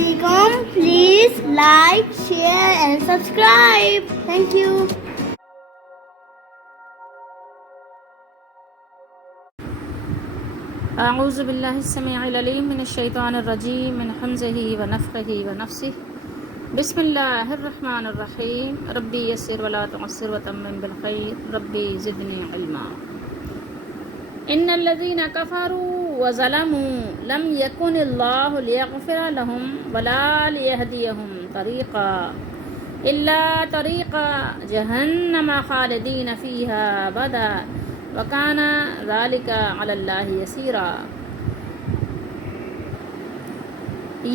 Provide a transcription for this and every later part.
alaikum. Please like, share and subscribe. Thank you. أعوذ بالله السميع العليم من الشيطان الرجيم من حمزه ونفخه ونفسه بسم الله الرحمن الرحيم ربي يسر ولا تعسر وتمم بالخير ربي زدني علما إن الذين كفروا وظلموا لم يكن الله ليغفر لهم ولا ليهديهم طريقا إلا طريق جهنم خالدين فيها أبدا وكان ذلك على الله يسيرا۔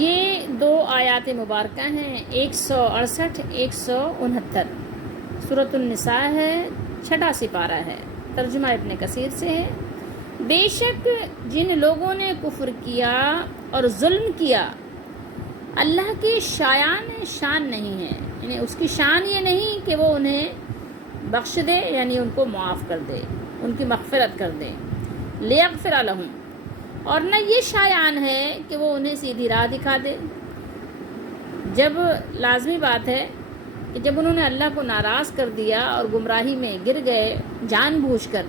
یہ دو آیات مبارکہ ہیں 168 169 سورۃ النساء ہے، 6واں سپارہ ہے، ترجمہ ابن کثیر سے ہے۔ بے شک جن لوگوں نے کفر کیا اور ظلم کیا اللہ کی شان نہیں ہے، یعنی اس کی شان یہ نہیں کہ وہ انہیں بخش دے، یعنی ان کو معاف کر دے، ان کی مغفرت کر دے، لیغفر لہم، اور نہ یہ شایان ہے کہ وہ انہیں سیدھی راہ دکھا دے۔ جب لازمی بات ہے کہ جب انہوں نے اللہ کو ناراض کر دیا اور گمراہی میں گر گئے جان بوجھ کر،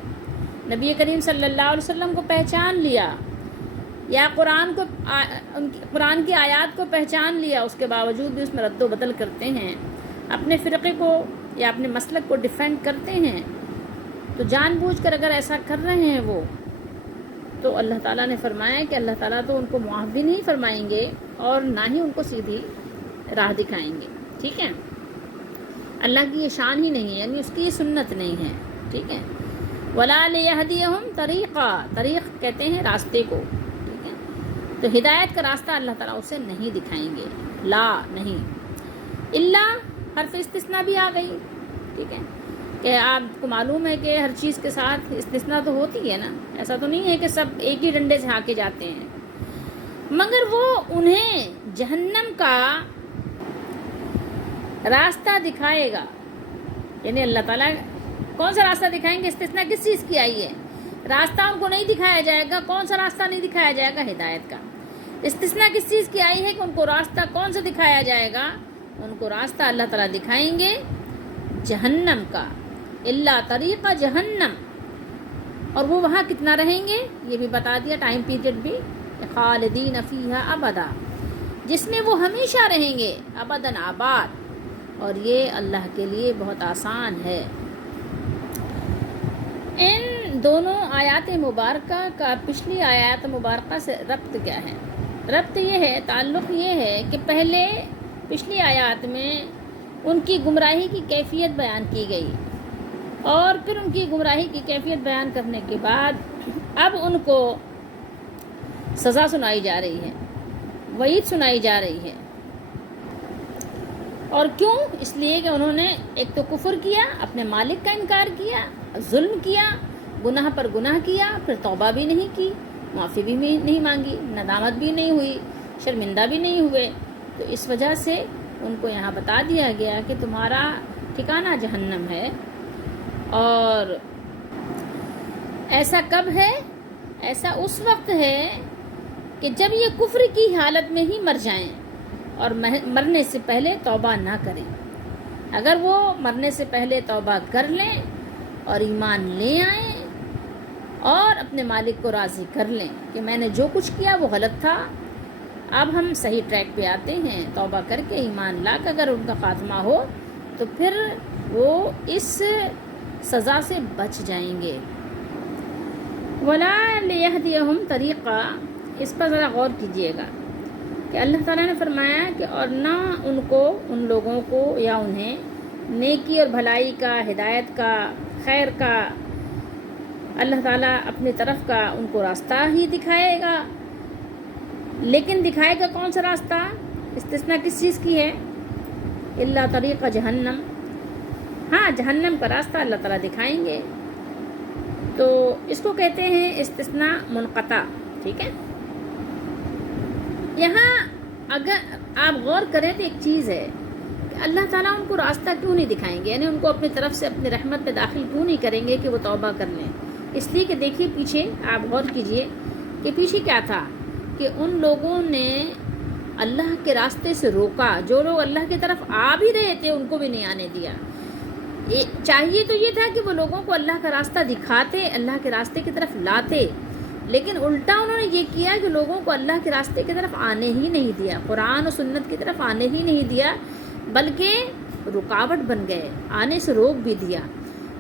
نبی کریم صلی اللہ علیہ وسلم کو پہچان لیا یا قرآن کی آیات کو پہچان لیا، اس کے باوجود بھی اس میں رد و بدل کرتے ہیں، اپنے فرقے کو یا اپنے مسلک کو ڈیفینڈ کرتے ہیں، تو جان بوجھ کر اگر ایسا کر رہے ہیں وہ، تو اللہ تعالیٰ نے فرمایا کہ اللہ تعالیٰ تو ان کو معاف بھی نہیں فرمائیں گے اور نہ ہی ان کو سیدھی راہ دکھائیں گے۔ ٹھیک ہے، اللہ کی یہ شان ہی نہیں ہے، یعنی اس کی یہ سنت نہیں ہے۔ ٹھیک ہے، وَلَا لِيَهْدِيَهُمْ طَرِيقًا، طریق کہتے ہیں راستے کو۔ ٹھیک ہے، تو ہدایت کا راستہ اللہ تعالیٰ اسے نہیں دکھائیں گے، لا نہیں، اللہ حرف استثناء بھی آ گئی۔ ٹھیک ہے، کہ آپ کو معلوم ہے کہ ہر چیز کے ساتھ استثناء تو ہوتی ہے نا، ایسا تو نہیں ہے کہ سب ایک ہی ڈنڈے سے ہانکے جاتے ہیں، مگر وہ انہیں جہنم کا راستہ دکھائے گا۔ یعنی اللہ تعالیٰ کون سا راستہ دکھائیں گے؟ استثناء کس چیز کی آئی ہے؟ راستہ ان کو نہیں دکھایا جائے گا۔ کون سا راستہ نہیں دکھایا جائے گا؟ ہدایت کا۔ استثناء کس چیز کی آئی ہے کہ ان کو راستہ کون سا دکھایا جائے گا؟ ان کو راستہ اللہ تعالیٰ دکھائیں گے جہنم کا، اللہ طریقہ جہنم، اور وہ وہاں کتنا رہیں گے یہ بھی بتا دیا، ٹائم پیریڈ بھی، خالدین فیہا ابدا، جس میں وہ ہمیشہ رہیں گے، ابداً آباد، اور یہ اللہ کے لیے بہت آسان ہے۔ ان دونوں آیات مبارکہ کا پچھلی آیات مبارکہ سے ربط کیا ہے؟ ربط یہ ہے، تعلق یہ ہے کہ پہلے پچھلی آیات میں ان کی گمراہی کی کیفیت بیان کی گئی، اور پھر ان کی گمراہی کی کیفیت بیان کرنے کے بعد اب ان کو سزا سنائی جا رہی ہے، وعید سنائی جا رہی ہے۔ اور کیوں؟ اس لیے کہ انہوں نے ایک تو کفر کیا، اپنے مالک کا انکار کیا، ظلم کیا، گناہ پر گناہ کیا، پھر توبہ بھی نہیں کی، معافی بھی نہیں مانگی، ندامت بھی نہیں ہوئی، شرمندہ بھی نہیں ہوئے۔ تو اس وجہ سے ان کو یہاں بتا دیا گیا کہ تمہارا ٹھکانہ جہنم ہے۔ اور ایسا کب ہے؟ ایسا اس وقت ہے کہ جب یہ کفر کی حالت میں ہی مر جائیں اور مرنے سے پہلے توبہ نہ کریں۔ اگر وہ مرنے سے پہلے توبہ کر لیں اور ایمان لے آئیں اور اپنے مالک کو راضی کر لیں کہ میں نے جو کچھ کیا وہ غلط تھا، اب ہم صحیح ٹریک پہ آتے ہیں، توبہ کر کے ایمان لا کے اگر ان کا خاتمہ ہو تو پھر وہ اس سزا سے بچ جائیں گے۔ وَلَا لِيَهْدِيَهُمْ طَرِيقًا، اس پر ذرا غور کیجئے گا کہ اللہ تعالیٰ نے فرمایا کہ اور نہ ان کو، ان لوگوں کو یا انہیں نیکی اور بھلائی کا، ہدایت کا، خیر کا اللہ تعالیٰ اپنی طرف کا ان کو راستہ ہی دکھائے گا، لیکن دکھائے گا کون سا راستہ؟ استثناء کس چیز کی ہے؟ اللہ طریقہ جہنم، ہاں جہنم کا راستہ اللہ تعالیٰ دکھائیں گے۔ تو اس کو کہتے ہیں استثناء منقطع۔ ٹھیک ہے، یہاں اگر آپ غور کریں تو ایک چیز ہے کہ اللہ تعالیٰ ان کو راستہ کیوں نہیں دکھائیں گے، یعنی ان کو اپنی طرف سے اپنی رحمت میں داخل کیوں نہیں کریں گے کہ وہ توبہ کر لیں؟ اس لیے کہ دیکھیے پیچھے آپ غور کیجئے کہ پیچھے کیا تھا کہ ان لوگوں نے اللہ کے راستے سے روکا. جو لوگ اللہ کی طرف آ بھی رہے تھے ان کو بھی نہیں آنے دیا. چاہیے تو یہ تھا کہ وہ لوگوں کو اللہ کا راستہ دکھاتے, اللہ کے راستے کی طرف لاتے, لیکن الٹا انہوں نے یہ کیا کہ لوگوں کو اللہ کے راستے کی طرف آنے ہی نہیں دیا, قرآن و سنت کی طرف آنے ہی نہیں دیا, بلکہ رکاوٹ بن گئے, آنے سے روک بھی دیا.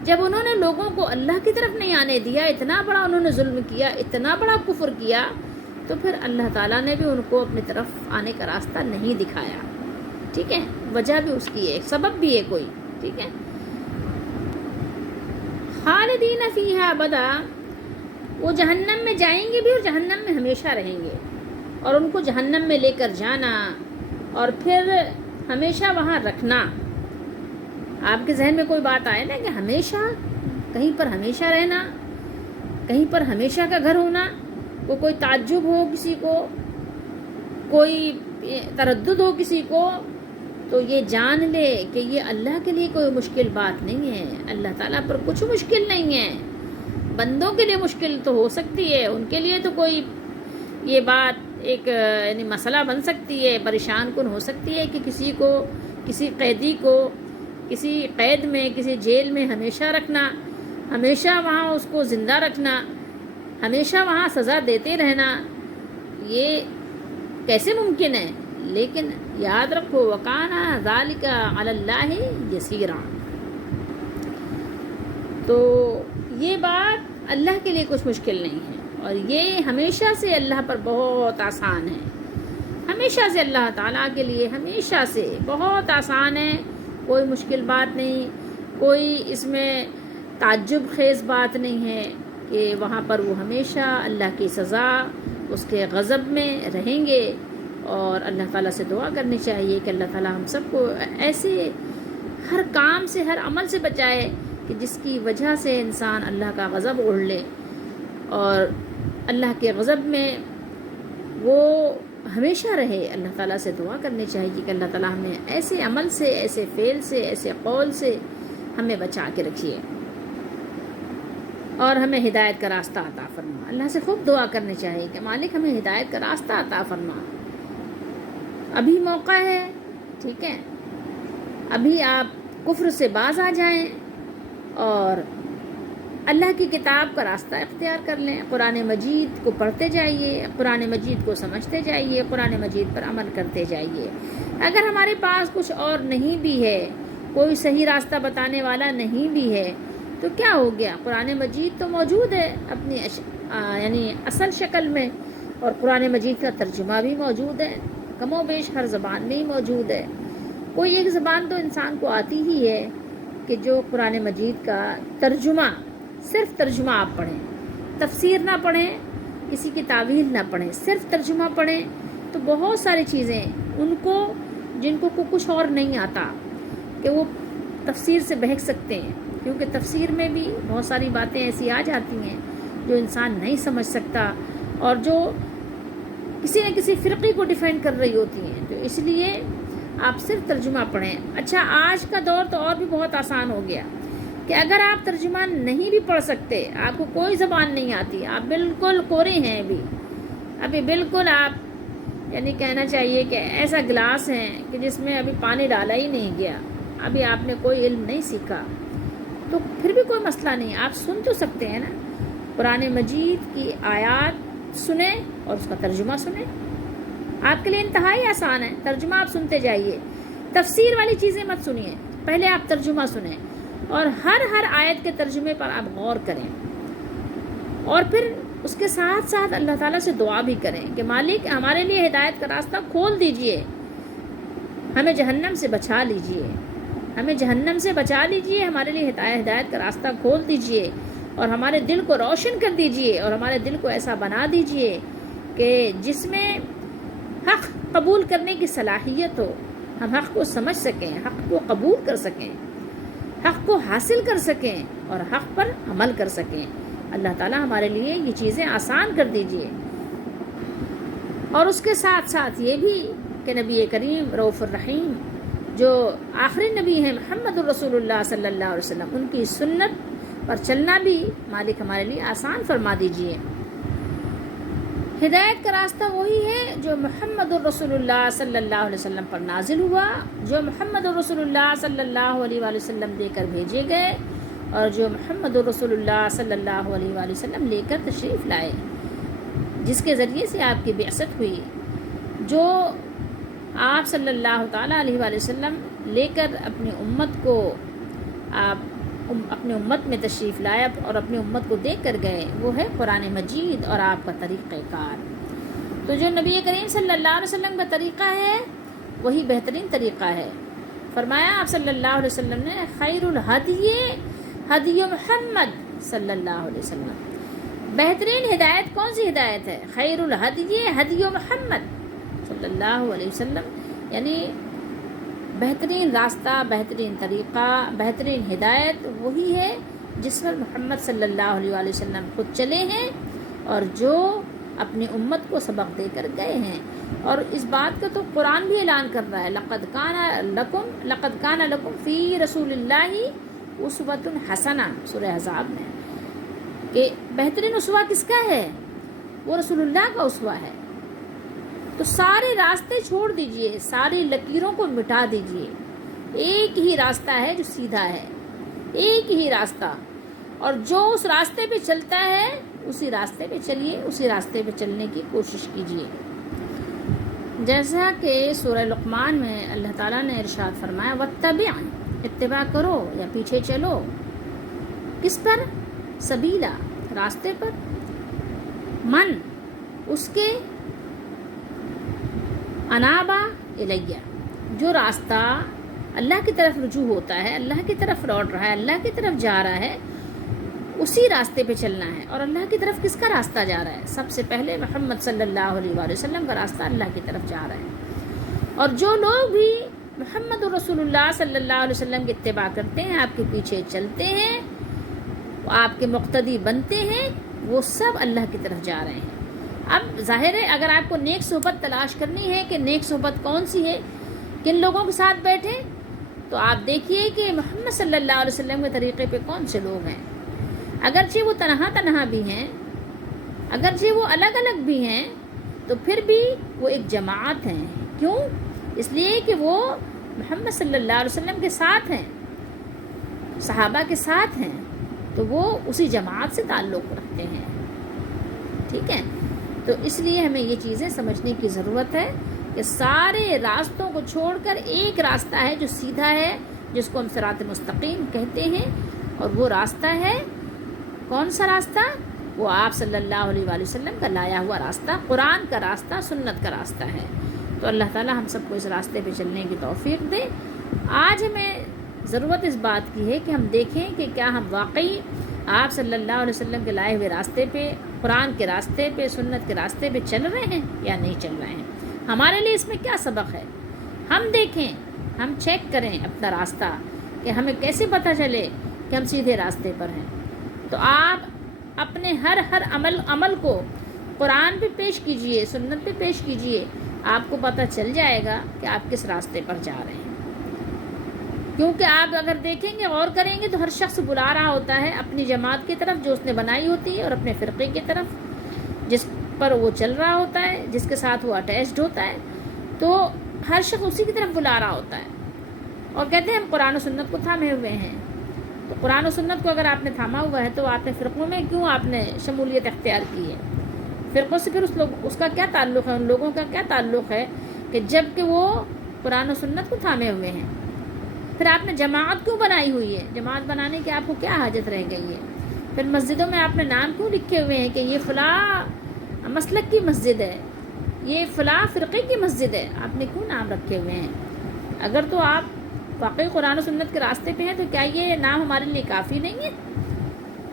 جب انہوں نے لوگوں کو اللہ کی طرف نہیں آنے دیا, اتنا بڑا انہوں نے ظلم کیا, اتنا بڑا کفر کیا, تو پھر اللہ تعالیٰ نے بھی ان کو اپنی طرف آنے کا راستہ نہیں دکھایا. ٹھیک ہے, وجہ بھی اس کی ہے, سبب بھی ہے کوئی. ٹھیک ہے. خالدین فیہا ابدا, وہ جہنم میں جائیں گے بھی اور جہنم میں ہمیشہ رہیں گے, اور ان کو جہنم میں لے کر جانا اور پھر ہمیشہ وہاں رکھنا. آپ کے ذہن میں کوئی بات آئے نا کہ ہمیشہ کہیں پر ہمیشہ رہنا, کہیں پر ہمیشہ کا گھر ہونا, وہ کوئی تعجب ہو کسی کو, کوئی تردد ہو کسی کو, تو یہ جان لے کہ یہ اللہ کے لیے کوئی مشکل بات نہیں ہے. اللہ تعالیٰ پر کچھ مشکل نہیں ہے. بندوں کے لیے مشکل تو ہو سکتی ہے, ان کے لیے تو کوئی یہ بات ایک یعنی مسئلہ بن سکتی ہے, پریشان کن ہو سکتی ہے کہ کسی کو, کسی قیدی کو کسی قید میں, کسی جیل میں ہمیشہ رکھنا, ہمیشہ وہاں اس کو زندہ رکھنا, ہمیشہ وہاں سزا دیتے رہنا, یہ کیسے ممکن ہے؟ لیکن یاد رکھو وَكَانَ ذَلِكَ عَلَى اللَّهِ يَسِيرًا, تو یہ بات اللہ کے لیے کچھ مشکل نہیں ہے, اور یہ ہمیشہ سے اللہ پر بہت آسان ہے. ہمیشہ سے اللہ تعالیٰ کے لیے ہمیشہ سے بہت آسان ہے, کوئی مشکل بات نہیں, کوئی اس میں تعجب خیز بات نہیں ہے کہ وہاں پر وہ ہمیشہ اللہ کی سزا, اس کے غضب میں رہیں گے. اور اللہ تعالیٰ سے دعا کرنی چاہیے کہ اللہ تعالیٰ ہم سب کو ایسے ہر کام سے, ہر عمل سے بچائے کہ جس کی وجہ سے انسان اللہ کا غضب اوڑھ لے, اور اللہ کے غضب میں وہ ہمیشہ رہے. اللہ تعالیٰ سے دعا کرنی چاہیے کہ اللہ تعالیٰ ہمیں ایسے عمل سے, ایسے فعل سے, ایسے قول سے ہمیں بچا کے رکھیے, اور ہمیں ہدایت کا راستہ عطا فرما. اللہ سے خوب دعا کرنی چاہیے کہ مالک ہمیں ہدایت کا راستہ عطا فرما. ابھی موقع ہے, ٹھیک ہے, ابھی آپ کفر سے باز آ جائیں اور اللہ کی کتاب کا راستہ اختیار کر لیں. قرآن مجید کو پڑھتے جائیے, قرآن مجید کو سمجھتے جائیے, قرآن مجید پر عمل کرتے جائیے. اگر ہمارے پاس کچھ اور نہیں بھی ہے, کوئی صحیح راستہ بتانے والا نہیں بھی ہے, تو کیا ہو گیا, قرآن مجید تو موجود ہے اپنی یعنی اصل شکل میں, اور قرآن مجید کا ترجمہ بھی موجود ہے, کم و بیش ہر زبان میں ہی موجود ہے. کوئی ایک زبان تو انسان کو آتی ہی ہے کہ جو قرآن مجید کا ترجمہ, صرف ترجمہ آپ پڑھیں, تفسیر نہ پڑھیں, کسی کی تعویل نہ پڑھیں, صرف ترجمہ پڑھیں, تو بہت ساری چیزیں ان کو جن کو کچھ اور نہیں آتا کہ وہ تفسیر سے بہک سکتے ہیں, کیونکہ تفسیر میں بھی بہت ساری باتیں ایسی آ جاتی ہیں جو انسان نہیں سمجھ سکتا, اور جو کسی نہ کسی فرقے کو ڈیفینڈ کر رہی ہوتی ہیں. تو اس لیے آپ صرف ترجمہ پڑھیں. اچھا, آج کا دور تو اور بھی بہت آسان ہو گیا کہ اگر آپ ترجمہ نہیں بھی پڑھ سکتے, آپ کو کوئی زبان نہیں آتی, آپ بالکل کورے ہیں, ابھی بالکل آپ یعنی کہنا چاہیے کہ ایسا گلاس ہے کہ جس میں ابھی پانی ڈالا ہی نہیں گیا, ابھی آپ نے کوئی علم نہیں سیکھا, تو پھر بھی کوئی مسئلہ نہیں, آپ سن تو سکتے ہیں نا. قرآن مجید کی آیات سنیں اور اس کا ترجمہ سنیں, آپ کے لیے انتہائی آسان ہے. ترجمہ آپ سنتے جائیے, تفسیر والی چیزیں مت سنیے, پہلے آپ ترجمہ سنیں, اور ہر آیت کے ترجمے پر آپ غور کریں, اور پھر اس کے ساتھ ساتھ اللہ تعالیٰ سے دعا بھی کریں کہ مالک ہمارے لیے ہدایت کا راستہ کھول دیجئے, ہمیں جہنم سے بچا لیجئے, ہمیں جہنم سے بچا لیجئے, ہمارے لیے ہدایت کا راستہ کھول دیجئے, اور ہمارے دل کو روشن کر دیجئے, اور ہمارے دل کو ایسا بنا دیجئے کہ جس میں حق قبول کرنے کی صلاحیت ہو, ہم حق کو سمجھ سکیں, حق کو قبول کر سکیں, حق کو حاصل کر سکیں, اور حق پر عمل کر سکیں. اللہ تعالیٰ ہمارے لیے یہ چیزیں آسان کر دیجئے. اور اس کے ساتھ ساتھ یہ بھی کہ نبی کریم رؤوف الرحیم جو آخری نبی ہیں محمد الرسول اللہ صلی اللہ علیہ وسلم, ان کی سنت پر چلنا بھی مالک ہمارے لیے آسان فرما دیجئے. ہدایت کا راستہ وہی ہے جو محمد الرسول اللہ صلی اللہ علیہ وسلم پر نازل ہوا، جو محمد الرسول اللہ صلی اللہ علیہ وآلہ وسلم دے کر بھیجے گئے، اور جو محمد الرسول اللہ صلی اللہ علیہ وآلہ وسلم لے کر تشریف لائے، جس کے ذریعے سے آپ کی بعثت ہوئی، جو آپ صلی اللہ تعالیٰ علیہ وآلہ وسلم لے کر اپنی امت کو آپ اپنے امت میں تشریف لائے اور اپنی امت کو دے کر گئے، وہ ہے قرآن مجید اور آپ کا طریقہ کار۔ تو جو نبی کریم صلی اللہ علیہ وسلم کا طریقہ ہے وہی بہترین طریقہ ہے۔ فرمایا آپ صلی اللہ علیہ وسلم نے خیر الہدی ہدی محمد صلی اللہ علیہ وسلم، بہترین ہدایت کون سی ہدایت ہے؟ خیر الہدی ہدی محمد صلی اللہ علیہ وسلم، یعنی بہترین راستہ، بہترین طریقہ، بہترین ہدایت وہی ہے جس پر محمد صلی اللہ علیہ وآلہ وسلم خود چلے ہیں اور جو اپنی امت کو سبق دے کر گئے ہیں۔ اور اس بات کا تو قرآن بھی اعلان کر رہا ہے، لقد کان لکم فی رسول اللہ اسوۃ حسنہ، سورہ احزاب میں، کہ بہترین اسوہ کس کا ہے؟ وہ رسول اللہ کا اسوہ ہے۔ تو سارے راستے چھوڑ دیجئے، ساری لکیروں کو مٹا دیجئے، ایک ہی راستہ ہے جو سیدھا ہے، ایک ہی راستہ، اور جو اس راستے پہ چلتا ہے اسی راستے پہ چلیے، اسی راستے پہ چلنے کی کوشش کیجئے۔ جیسا کہ سورہ لقمان میں اللہ تعالیٰ نے ارشاد فرمایا واتبع، اتباع کرو یا پیچھے چلو، کس پر؟ سبیلا، راستے پر، من، اس کے، انابا الیہ، جو راستہ اللہ کی طرف رجوع ہوتا ہے، اللہ کی طرف لوٹ رہا ہے، اللہ کی طرف جا رہا ہے، اسی راستے پہ چلنا ہے۔ اور اللہ کی طرف کس کا راستہ جا رہا ہے؟ سب سے پہلے محمد صلی اللہ علیہ وآلہ وسلم کا راستہ اللہ کی طرف جا رہا ہے۔ اور جو لوگ بھی محمد رسول اللہ صلی اللہ علیہ وسلم کی اتباع کرتے ہیں، آپ کے پیچھے چلتے ہیں، آپ کے مقتدی بنتے ہیں، وہ سب اللہ کی طرف جا رہے ہیں۔ اب ظاہر ہے اگر آپ کو نیک صحبت تلاش کرنی ہے کہ نیک صحبت کون سی ہے، کن لوگوں کے ساتھ بیٹھیں، تو آپ دیکھیے کہ محمد صلی اللہ علیہ وسلم کے طریقے پہ کون سے لوگ ہیں۔ اگرچہ وہ تنہا بھی ہیں، اگرچہ وہ الگ الگ بھی ہیں، تو پھر بھی وہ ایک جماعت ہیں۔ کیوں؟ اس لیے کہ وہ محمد صلی اللہ علیہ وسلم کے ساتھ ہیں، صحابہ کے ساتھ ہیں، تو وہ اسی جماعت سے تعلق رکھتے ہیں۔ ٹھیک ہے، تو اس لیے ہمیں یہ چیزیں سمجھنے کی ضرورت ہے کہ سارے راستوں کو چھوڑ کر ایک راستہ ہے جو سیدھا ہے، جس کو ہم صراط مستقیم کہتے ہیں، اور وہ راستہ ہے کون سا راستہ؟ وہ آپ صلی اللہ علیہ وآلہ وسلم کا لایا ہوا راستہ، قرآن کا راستہ، سنت کا راستہ ہے۔ تو اللہ تعالیٰ ہم سب کو اس راستے پہ چلنے کی توفیق دے۔ آج ہمیں ضرورت اس بات کی ہے کہ ہم دیکھیں کہ کیا ہم واقعی آپ صلی اللہ علیہ وسلم کے لائے ہوئے راستے پہ، قرآن کے راستے پہ، سنت کے راستے پہ چل رہے ہیں یا نہیں چل رہے ہیں۔ ہمارے لیے اس میں کیا سبق ہے؟ ہم دیکھیں، ہم چیک کریں اپنا راستہ کہ ہمیں کیسے پتہ چلے کہ ہم سیدھے راستے پر ہیں۔ تو آپ اپنے ہر عمل کو قرآن پہ پیش کیجئے، سنت پہ پیش کیجئے، آپ کو پتہ چل جائے گا کہ آپ کس راستے پر جا رہے ہیں۔ کیونکہ آپ اگر دیکھیں گے، غور کریں گے، تو ہر شخص بلا رہا ہوتا ہے اپنی جماعت کی طرف جو اس نے بنائی ہوتی ہے، اور اپنے فرقے کی طرف جس پر وہ چل رہا ہوتا ہے، جس کے ساتھ وہ اٹیچڈ ہوتا ہے، تو ہر شخص اسی کی طرف بلا رہا ہوتا ہے اور کہتے ہیں ہم قرآن و سنت کو تھامے ہوئے ہیں۔ تو قرآن و سنت کو اگر آپ نے تھاما ہوا ہے تو آپ نے فرقوں میں کیوں آپ نے شمولیت اختیار کی ہے؟ فرقوں سے پھر اس کا کیا تعلق ہے، ان لوگوں کا کیا تعلق ہے کہ جب کہ وہ قرآن و سنت کو تھامے ہوئے ہیں؟ پھر آپ نے جماعت کیوں بنائی ہوئی ہے؟ جماعت بنانے کی آپ کو کیا حاجت رہ گئی ہے؟ پھر مسجدوں میں آپ نے نام کیوں لکھے ہوئے ہیں کہ یہ فلاں مسلک کی مسجد ہے، یہ فلاں فرقے کی مسجد ہے؟ آپ نے کیوں نام رکھے ہوئے ہیں؟ اگر تو آپ واقعی قرآن و سنت کے راستے پہ ہیں تو کیا یہ نام ہمارے لیے کافی نہیں ہے؟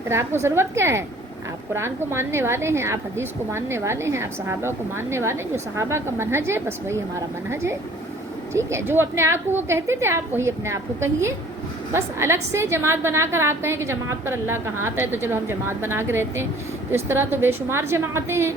پھر آپ کو ضرورت کیا ہے؟ آپ قرآن کو ماننے والے ہیں، آپ حدیث کو ماننے والے ہیں، آپ صحابہ کو ماننے والے ہیں، جو صحابہ کا منہج ہے بس وہی ہمارا منہج ہے۔ ٹھیک ہے، جو اپنے آپ کو وہ کہتے تھے آپ وہی اپنے آپ کو کہیے۔ بس الگ سے جماعت بنا کر آپ کہیں کہ جماعت پر اللہ کا ہاتھ ہے تو چلو ہم جماعت بنا کے رہتے ہیں، تو اس طرح تو بے شمار جماعتیں ہیں۔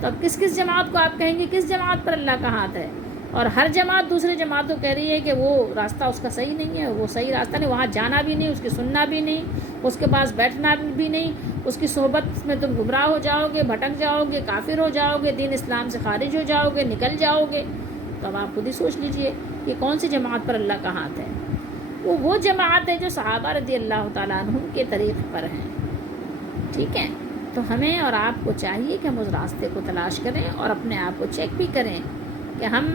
تو اب کس جماعت کو آپ کہیں گے کس جماعت پر اللہ کا ہاتھ ہے؟ اور ہر جماعت دوسری جماعت کو کہہ رہی ہے کہ وہ راستہ اس کا صحیح نہیں ہے، وہ صحیح راستہ نہیں، وہاں جانا بھی نہیں، اس کی سننا بھی نہیں، اس کے پاس بیٹھنا بھی نہیں، اس کی صحبت میں تم گمراہ ہو جاؤ گے، بھٹک جاؤ گے، کافر ہو جاؤ گے، دین اسلام سے خارج ہو جاؤ گے، نکل جاؤ گے۔ تو اب آپ خود ہی سوچ لیجئے کہ کون سی جماعت پر اللہ کا ہاتھ ہے۔ وہ جماعت ہے جو صحابہ رضی اللہ تعالیٰ عنہم کے طریق پر ہیں، ٹھیک ہے۔ تو ہمیں اور آپ کو چاہیے کہ ہم اس راستے کو تلاش کریں اور اپنے آپ کو چیک بھی کریں کہ ہم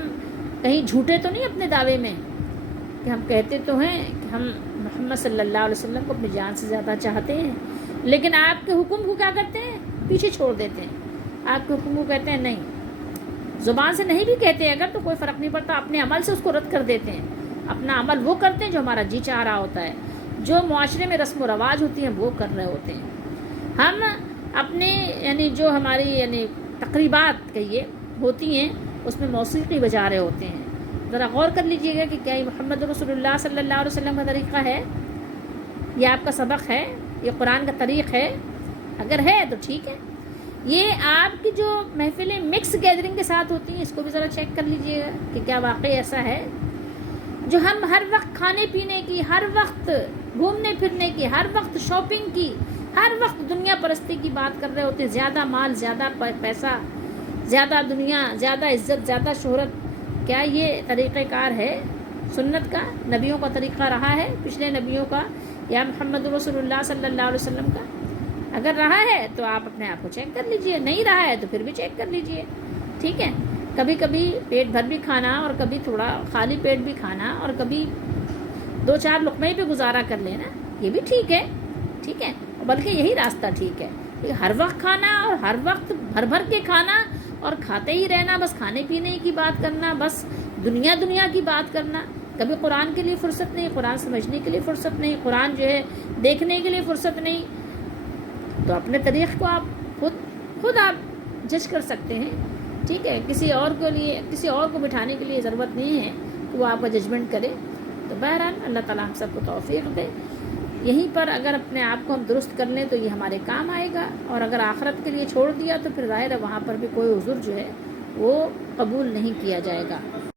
کہیں جھوٹے تو نہیں اپنے دعوے میں، کہ ہم کہتے تو ہیں کہ ہم محمد صلی اللہ علیہ وسلم کو اپنی جان سے زیادہ چاہتے ہیں، لیکن آپ کے حکم کو کیا کرتے ہیں؟ پیچھے چھوڑ دیتے ہیں۔ آپ کے حکم کو کہتے ہیں نہیں، زبان سے نہیں بھی کہتے اگر تو کوئی فرق نہیں پڑتا، اپنے عمل سے اس کو رد کر دیتے ہیں۔ اپنا عمل وہ کرتے ہیں جو ہمارا جی چاہ رہا ہوتا ہے، جو معاشرے میں رسم و رواج ہوتی ہیں وہ کر رہے ہوتے ہیں۔ ہم اپنے یعنی جو ہماری تقریبات کہیے ہوتی ہیں اس میں موسیقی بجا رہے ہوتے ہیں۔ ذرا غور کر لیجئے گا کہ کیا یہ محمد رسول اللہ صلی اللہ علیہ وسلم کا طریقہ ہے؟ یہ آپ کا سبق ہے؟ یہ قرآن کا طریق ہے؟ اگر ہے تو ٹھیک ہے۔ یہ آپ کی جو محفلیں مکس گیدرنگ کے ساتھ ہوتی ہیں اس کو بھی ذرا چیک کر لیجئے گا کہ کیا واقعی ایسا ہے؟ جو ہم ہر وقت کھانے پینے کی، ہر وقت گھومنے پھرنے کی، ہر وقت شاپنگ کی، ہر وقت دنیا پرستی کی بات کر رہے ہوتے ہیں، زیادہ مال، زیادہ پیسہ، زیادہ دنیا، زیادہ عزت، زیادہ شہرت، کیا یہ طریقہ کار ہے سنت کا؟ نبیوں کا طریقہ رہا ہے پچھلے نبیوں کا یا محمد رسول اللہ صلی اللہ علیہ وسلم کا؟ اگر رہا ہے تو آپ اپنے آپ کو چیک کر لیجئے، نہیں رہا ہے تو پھر بھی چیک کر لیجئے، ٹھیک ہے۔ کبھی کبھی پیٹ بھر بھی کھانا اور کبھی تھوڑا خالی پیٹ بھی کھانا اور کبھی 2-4 لقمے پہ گزارا کر لینا، یہ بھی ٹھیک ہے، ٹھیک ہے، بلکہ یہی راستہ ٹھیک ہے۔ ہر وقت کھانا اور ہر وقت بھر بھر کے کھانا اور کھاتے ہی رہنا، بس کھانے پینے کی بات کرنا، بس دنیا کی بات کرنا، کبھی قرآن کے لیے فرصت نہیں، قرآن سمجھنے کے لیے فرصت نہیں، قرآن جو ہے دیکھنے کے لیے فرصت نہیں، تو اپنے طریق کو آپ خود آپ جج کر سکتے ہیں، ٹھیک ہے۔ کسی اور کو بٹھانے کے لیے ضرورت نہیں ہے کہ وہ آپ کا ججمنٹ کرے۔ تو بہرحال اللہ تعالیٰ ہم سب کو توفیق دے۔ یہیں پر اگر اپنے آپ کو ہم درست کر لیں تو یہ ہمارے کام آئے گا، اور اگر آخرت کے لیے چھوڑ دیا تو پھر ظاہر ہے وہاں پر بھی کوئی عذر جو ہے وہ قبول نہیں کیا جائے گا۔